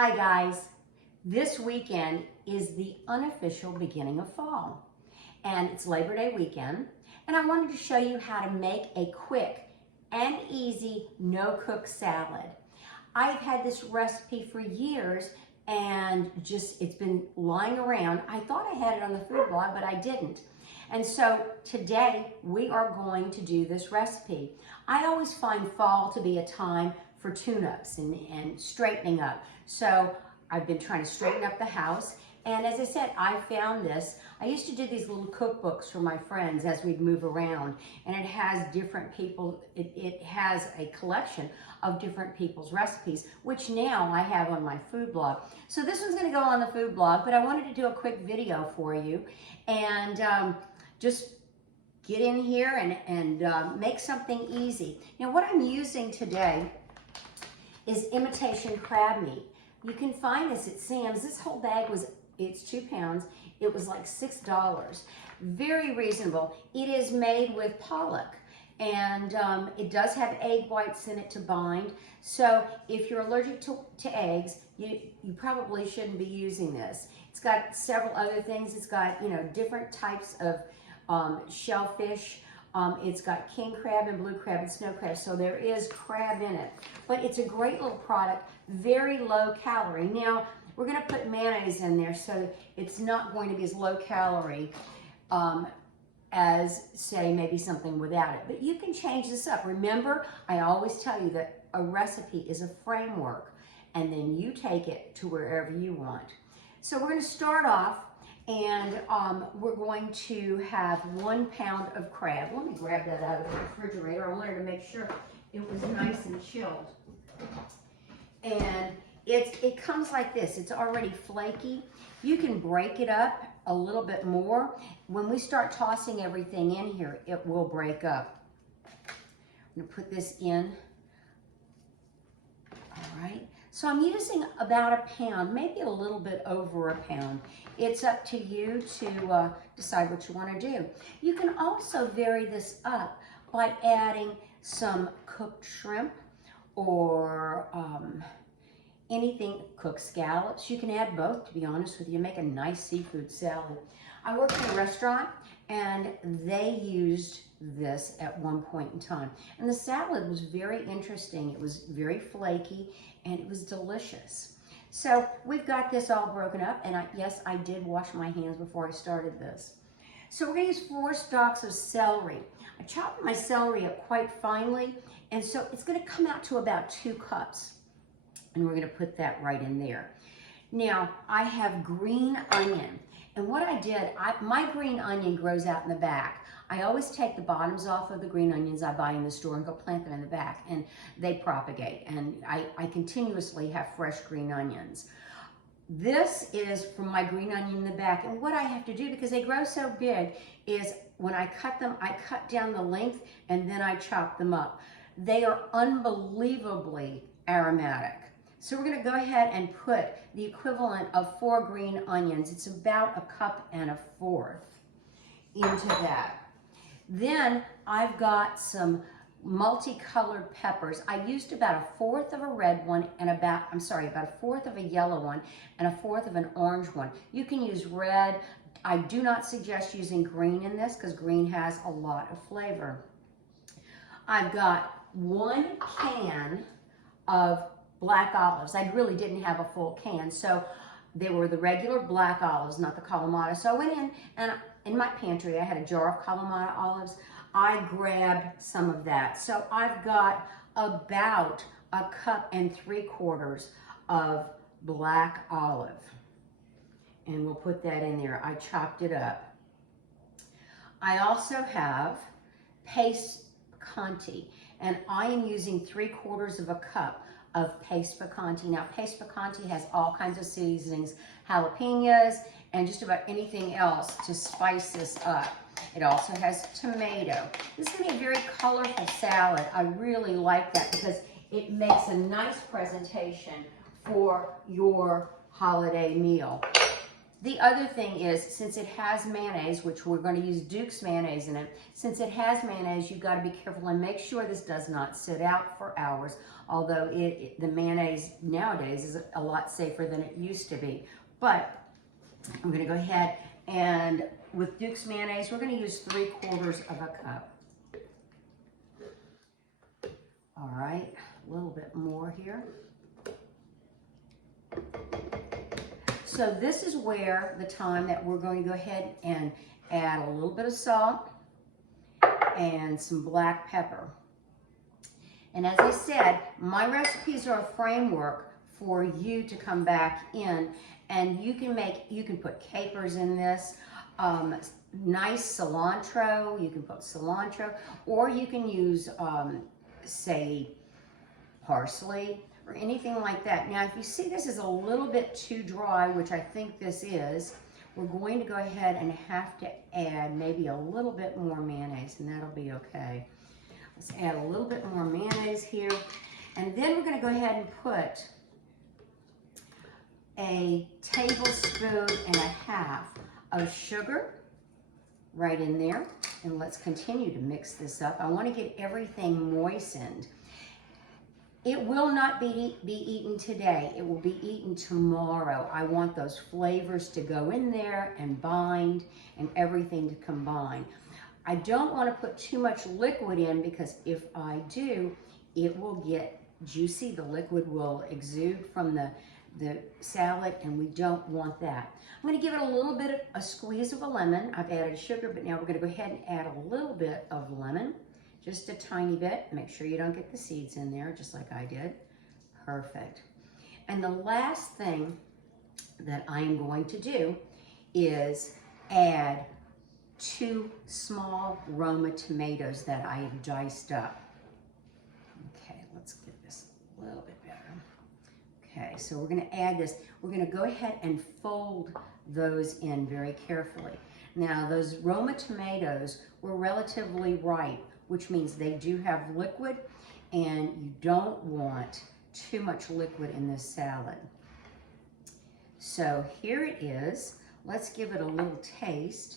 Hi guys, this weekend is the unofficial beginning of fall and it's Labor Day weekend, and I wanted to show you how to make a quick and easy no-cook salad. I've had this recipe for years and it's been lying around. I thought I had it on the food blog, but I didn't. And so today we are going to do this recipe. I always find fall to be a time for tune-ups and straightening up. So I've been trying to straighten up the house. And as I said, I found this. I used to do these little cookbooks for my friends as we'd move around. And it has different people, it has a collection of different people's recipes, which now I have on my food blog. So this one's gonna go on the food blog, but I wanted to do a quick video for you and just get in here and make something easy. Now what I'm using today is imitation crab meat. You can find this at Sam's. This whole bag it's 2 pounds. It was like $6. Very reasonable. It is made with pollock, and it does have egg whites in it to bind. So if you're allergic to eggs, you probably shouldn't be using this. It's got several other things. It's got, different types of shellfish. It's got king crab and blue crab and snow crab, so there is crab in it. But it's a great little product, very low calorie. Now, we're gonna put mayonnaise in there, so it's not going to be as low calorie as, say, maybe something without it. But you can change this up. Remember, I always tell you that a recipe is a framework, and then you take it to wherever you want. So we're gonna start off, and we're going to have 1 pound of crab. Let me grab that out of the refrigerator. I wanted to make sure it was nice and chilled. And it comes like this. It's already flaky. You can break it up a little bit more. When we start tossing everything in here, it will break up. I'm gonna put this in. All right. So I'm using about a pound, maybe a little bit over a pound. It's up to you to decide what you want to do. You can also vary this up by adding some cooked shrimp or anything, cooked scallops. You can add both, to be honest with you. Make a nice seafood salad. I worked in a restaurant and they used this at one point in time. And the salad was very interesting. It was very flaky and it was delicious. So we've got this all broken up, and yes, I did wash my hands before I started this. So we're gonna use 4 stalks of celery. I chopped my celery up quite finely, and so it's gonna come out to about 2 cups. And we're gonna put that right in there. Now, I have green onion. And what I did, my green onion grows out in the back. I always take the bottoms off of the green onions I buy in the store and go plant them in the back, and they propagate. And I continuously have fresh green onions. This is from my green onion in the back. And what I have to do, because they grow so big, is when I cut them, I cut down the length and then I chop them up. They are unbelievably aromatic. So we're gonna go ahead and put the equivalent of 4 green onions. It's about 1 1/4 into that. Then I've got some multicolored peppers. I used about 1/4 of a red one and about 1/4 of a yellow one and 1/4 of an orange one. You can use red. I do not suggest using green in this because green has a lot of flavor. I've got 1 can of black olives. I really didn't have a full can, so they were the regular black olives, not the Kalamata. So I went in, and in my pantry I had a jar of Kalamata olives. I grabbed some of that. So I've got about 1 1/4 cups of black olive, and we'll put that in there. I chopped it up. I also have paste picante, and I am using 3/4 cup of paste picante. Now, paste picante has all kinds of seasonings, jalapenos, and just about anything else to spice this up. It also has tomato. This is gonna be a very colorful salad. I really like that because it makes a nice presentation for your holiday meal. The other thing is, since it has mayonnaise, which we're going to use Duke's mayonnaise in it, since it has mayonnaise, you've got to be careful and make sure this does not sit out for hours. although the mayonnaise nowadays is a lot safer than it used to be. But I'm gonna go ahead and with Duke's mayonnaise, we're gonna use 3/4 of a cup. All right, a little bit more here. So this is where the time that we're going to go ahead and add a little bit of salt and some black pepper. And as I said, my recipes are a framework for you to come back in, and you can put capers in this, nice cilantro, you can put cilantro, or you can use, say, parsley, or anything like that. Now, if you see this is a little bit too dry, which I think this is, we're going to go ahead and have to add maybe a little bit more mayonnaise, and that'll be okay. Let's add a little bit more mayonnaise here. And then we're gonna go ahead and put a 1.5 tablespoons of sugar right in there. And let's continue to mix this up. I wanna get everything moistened. It will not be eaten today. It will be eaten tomorrow. I want those flavors to go in there and bind and everything to combine. I don't want to put too much liquid in, because if I do, it will get juicy. The liquid will exude from the salad, and we don't want that. I'm going to give it a little bit of a squeeze of a lemon. I've added sugar, but now we're going to go ahead and add a little bit of lemon. Just a tiny bit. Make sure you don't get the seeds in there, just like I did. Perfect. And the last thing that I'm going to do is add 2 small Roma tomatoes that I have diced up. Okay, let's get this a little bit better. Okay, so we're going to add this. We're going to go ahead and fold those in very carefully. Now, those Roma tomatoes were relatively ripe, which means they do have liquid, and you don't want too much liquid in this salad. So here it is. Let's give it a little taste.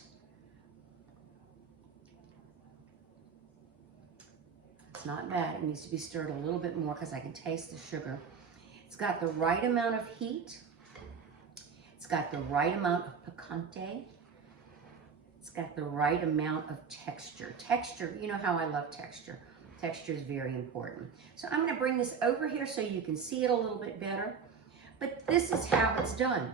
It's not bad. It needs to be stirred a little bit more because I can taste the sugar. It's got the right amount of heat. It's got the right amount of picante. It's got the right amount of texture. Texture, you know how I love texture. Texture is very important. So I'm going to bring this over here so you can see it a little bit better. But this is how it's done.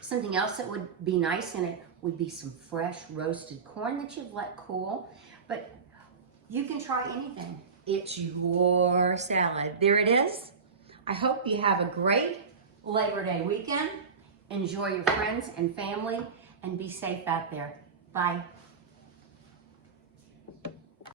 Something else that would be nice in it would be some fresh roasted corn that you've let cool. But you can try anything. It's your salad. There it is. I hope you have a great Labor Day weekend. Enjoy your friends and family, and be safe out there. Bye.